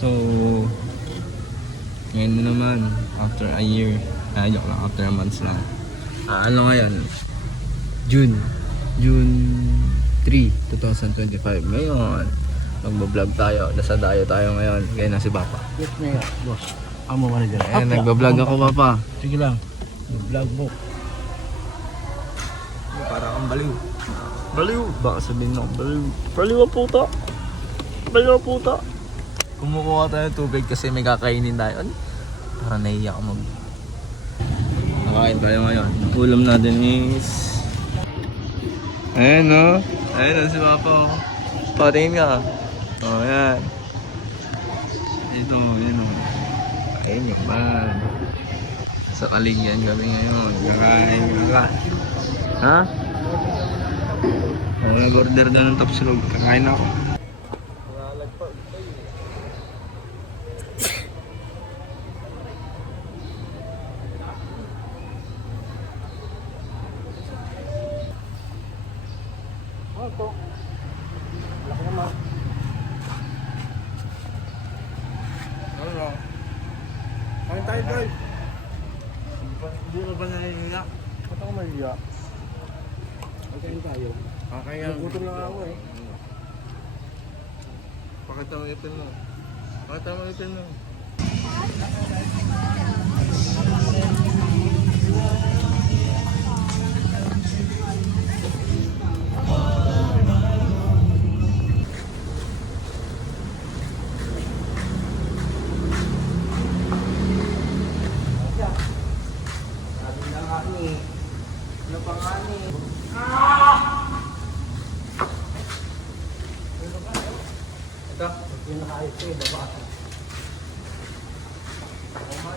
So, ngayon na naman, after a year, joke lang, after a month lang. Ano ngayon? June 3, 2025. Ngayon, magbablog tayo. Nasa dayo tayo ngayon. Kaya na si Papa. Yes, Mayor. Boss. Amo manager. Ayan, nagbablog ako, Papa. Sige lang. Vlog mo. Para kang baliw. Baliw! Baka sabihin ako, baliw. Baliw ang puta. Baliw ang puta. Kumukuha tayo ng tubig kasi may kakainin tayo. Ano? Para naiiyak ako mag... Nakain tayo ngayon. Ang ulam natin is... Ayan o. Ayan o si Papa o. Patingin ka. O, ayan. Ito, ayan o. Kain yung man. Sa kaligyan kami ngayon. Kakain ka. Ha? Ako nag-order doon ng top silog. Kakain ako. Ito. Laki naman. Ano? Kain tayo, boy. Hindi ka ba naiiyak? Ba't ako mahiya? Kain tayo. Kaya Nagutom lang ako eh. Pakita mo itin mo. Pakita mo itin mo. Ano pa nga ni? Ito. Pinakaayos ko eh, baba. Tama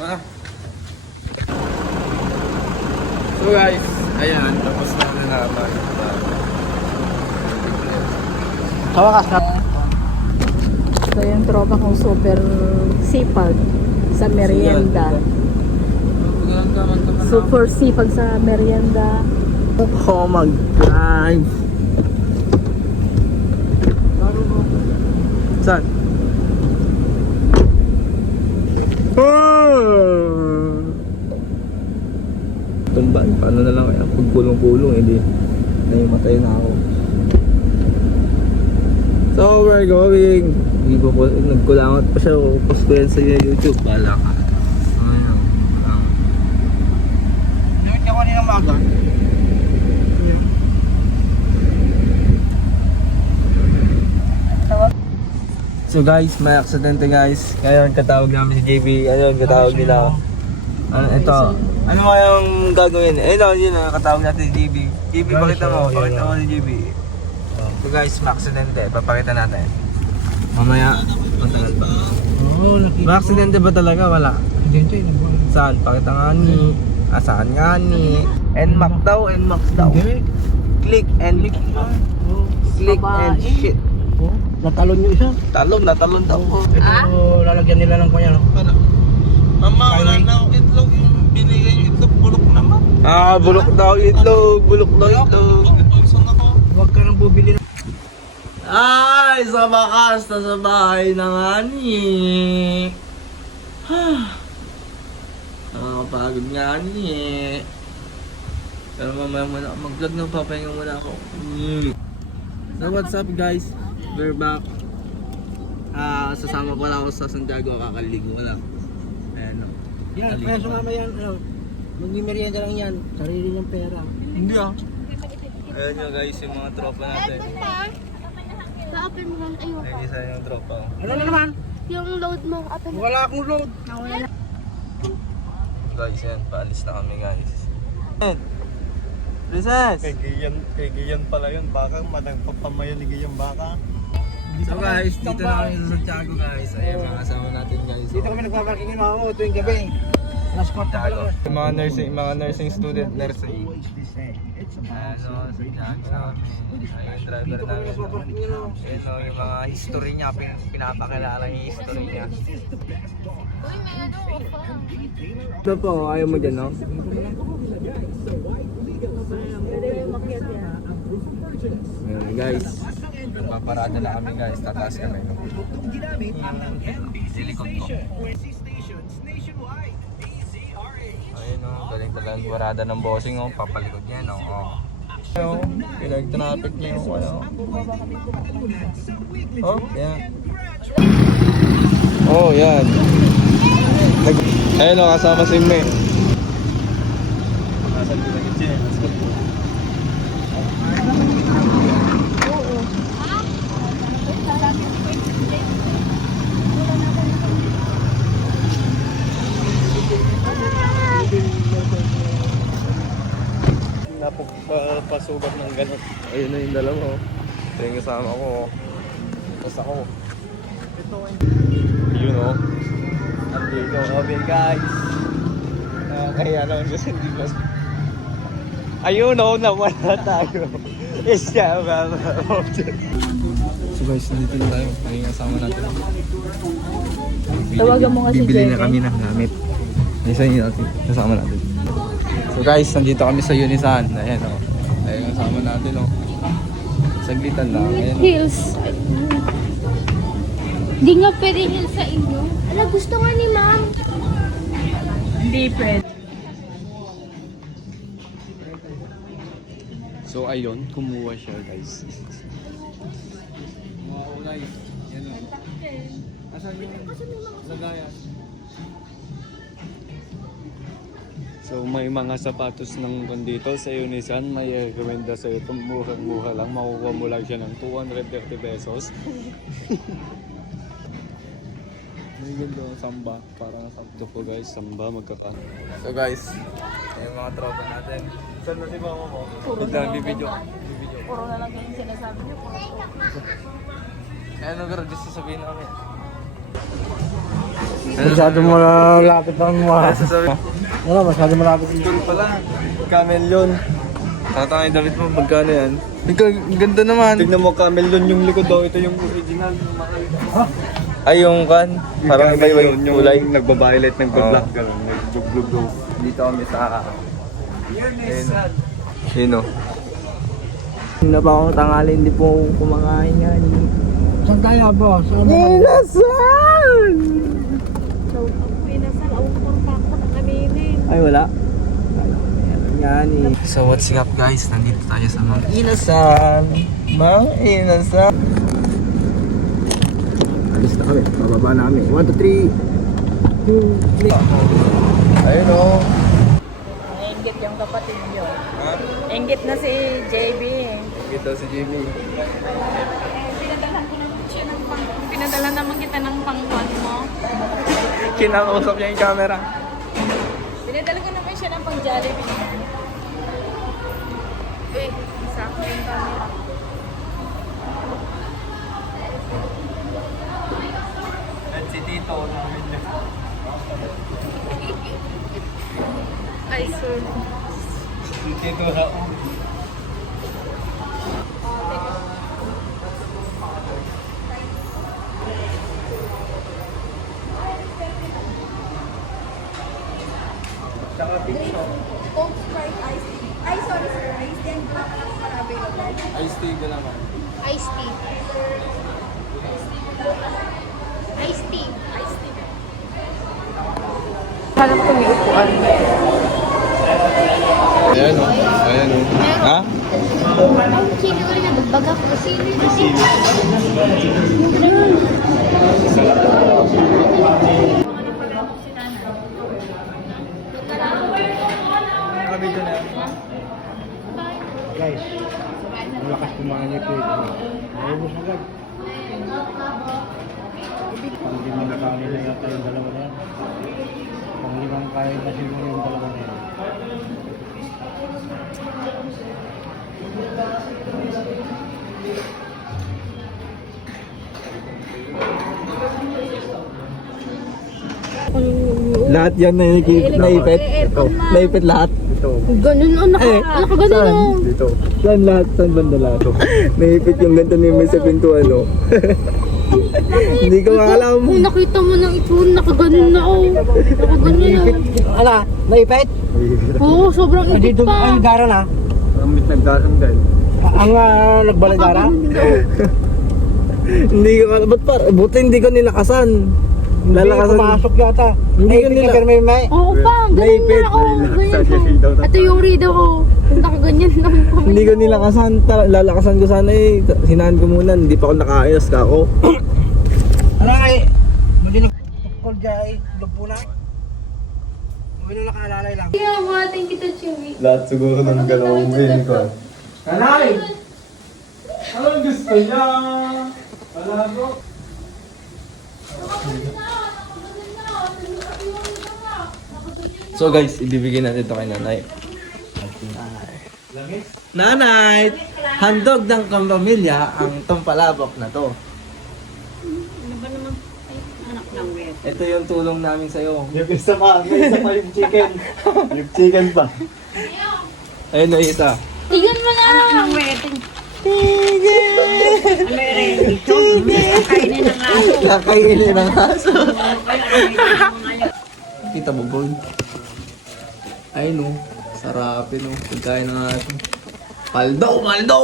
na. So guys, ayan, tapos na naman. Hawakas ka. Ito yung tropa kong super sipag sa merienda. Super sipag sa merienda. Oh my God! Saan? Tumban, paano na lang kaya pag kulong-kulong, hindi naimatay na ako. So we're going. Hindi po po, nagkulangot pa siya. Post ko yan sa YouTube. Bala ka. Ayun. Limit niya ko kanina maga. So guys, may aksidente guys. Ngayon katawag namin si JB. Ayun, katawag nila. Ano ito? Ano kayang gagawin? Ayun, yun na katawag natin si JB. JB, pakita mo. Pakita mo si JB. So guys, may aksidente. Papakita natin. Mamaya, matagal pa. Oo, nakita. May aksidente ba talaga? Wala. Hindi. Saan? Pakita nga ni. Saan nga ni? NMAX daw, NMAX daw. Hindi. Click and click and shit. Oh, natalon yung isa. Natalon daw po. Ito, lalagyan nila ng kanya. Mama, wala na akong itlog. Yung binigay yung itlog, bulok naman. Bulok daw itlog. Bulok daw itlog. Pag-itonson ako. Huwag ka nang bubili. Ay, sa bakas na sa bahay ng ani. Nakakapagod nga ani. Pero mamaya muna mag-vlog na, papahinga muna ako. So what's up guys? We're back. Sasama pala ako sa Santiago, kakaligo lang. Ayan o. Yan, kaya sumama yan. Mag-merienda lang yan. Sarili niyang pera. Hindi ah. Ayan nyo guys, yung mga tropa natin. Open mo lang. Ayun. Ayan isa yung tropa ko. Ano na naman? Yung load mo. Open mo. Wala akong load. Nawala na. Guys, yan, paalis na kami guys. Princess! Kay Giyan pala yun. Baka madang pagpamayan ni Giyan baka. So guys, dito na kami sa Santiago guys. Ayan, mga kasama natin guys. Dito kami nagpaparking yung mga mo tuwing gabi. Last quarter pa lang. Yung mga nursing student, nursing. Ano, Santiago namin. Ayun, driver namin. Ayun o, yung mga history niya, pinapakilala yung history niya. Ito po, ayaw mo dyan, no? Ayan guys. Paparada na kami guys, tataas kami. Silikot ko. Ayun o, galing talagang parada ng bossing o, papalikod yan o. Ayun, pinag-traffic na yung ano. Oh, yan. Oh, yan. Ayun o, kasama si May. Napapasugat ng gano'n. Ayun na yung dalawa oh. Ito yung kasama ko oh. Tapos ako. Yun oh. Andito kami guys. Kaya naman kasi hindi mas... Ayun oh, nawala tayo. Isya ba? So guys, nandito na tayo. Ayun yung kasama natin. Tawagan mo nga si Bibili na Jenny. kami ng gamit. Isa yun natin. Kasama natin. So guys, nandito kami sa Unisan. Ayan o. Ayan ang kasama natin o. Saglitan lang. Ayan o. Heels. Hindi nga pwede heels sa inyo. Ala, gusto nga ni ma'am. Hindi pwede. So ayun, kumuha siya guys. So may mga sapatos ng kondito sa Unisan, may recommenda sa ito, murang-mura lang, makukuha mo lang siya ng 230 pesos. May ganda ang samba, parang sakto po guys, samba magkaka. So guys, yung mga tropa natin. Saan na si mama mo? Biglang bibidyo. Puro na lang yung sinasabi niyo. Ano pero gusto sabihin namin? Masyado mo lapit ang mga. Wala, masyado malapit. Doon pala, chameleon. Tatangay damit mo, magkano yan? Ang ganda naman. Tignan mo, chameleon yung likod daw. Ito yung original. Ay, yung kan? Parang iba yung kulay. Yung nagbabaylet ng good luck. Ganun, nagblug-blug. Dito kami sa... Yun o. Na pa akong tangali, hindi po kumakain yan. Saan tayo, boss? Saan mo? Inasal! Pinasal, awang pa ako ng aminin. Ay, wala. Yan eh. So what's up guys? Nandito tayo sa Mang Inasal. Mang Inasal. Alis na kami. Bababa namin. 1, 2, 3. Ayun o. Nainggit yung kapatid niyo. Ha? Inggit na si JB. Kita si Jimmy. Pinadala naman kita ng pangkwan mo. Kinakausap niya yung camera. Pinadala ko naman siya ng pang Jollibee. Eh, sakto yung camera. At si Tito namin niya. Ay, sir. Si Tito Raul. Coke, Sprite, Ice Tea. Ay, sorry sir. Ice Tea and Coke lang para available. Ice tea ka naman. Iced tea. Iced tea. Iced tea. Hanap ko may upuan. Ayan o. Ayan o. Ha? Ang sino ko rin nagbaga ko. Sino yun? Guys, ang lakas kumain ito. Naubos agad. Hindi mo nakain na yata yung dalawa na yan. Panglimang kain na siguro yung dalawa na yan. Lahat yan naipit. Naipit lahat. Ganun, oh, nakaganon, oh. Dito. Saan lahat? Saan banda lahat? Naipit yung ganito ni May sa pintuan, no? Hindi ko alam. Kung nakita mo ng itsura, nakaganon na, oh. Nakaganon na. Ala, naipit? Oo, sobrang ipit Dito pa. ang gara na. Ang nagdarang dahil. Ang nagbalagara? Nakaganon na, oh. Hindi ko kala, ba't par? Buti hindi ko nilakasan. Lalakasan. Pumasok yata. Hindi ko nila. Pero may Oo pa, ganyan na ako. Ganyan ko. Ito yung rido ko. Nakaganyan lang kami. Hindi ko nilakasan. Lalakasan ko sana eh. Sinahan ko muna. Hindi pa ako nakaayos ka ako. Ano ay? Hindi nagtukol dyan. Lupo na. Huwag na nakaalalay lang. Kaya buhatin kita, Chewy. Lahat siguro ng galawang ngayon ko. Kanay! Anong gusto niya? Wala ko. So guys, ibibigay natin ito kay nanay. Nanay! Handog ng kampamilya ang tumpalabok na to. Ano ba naman? Ay, anak ng wet. Ito yung tulong namin sa'yo. May isa pa yung chicken. Yung chicken pa. Ayun na isa. Tingnan mo na. Anak ng wet. Ano rin? Kakainin ng aso. Kakainin ng aso. Kita mo, gold. Ay no, sarapin no. Pagkain ng aso. Paldo! Paldo!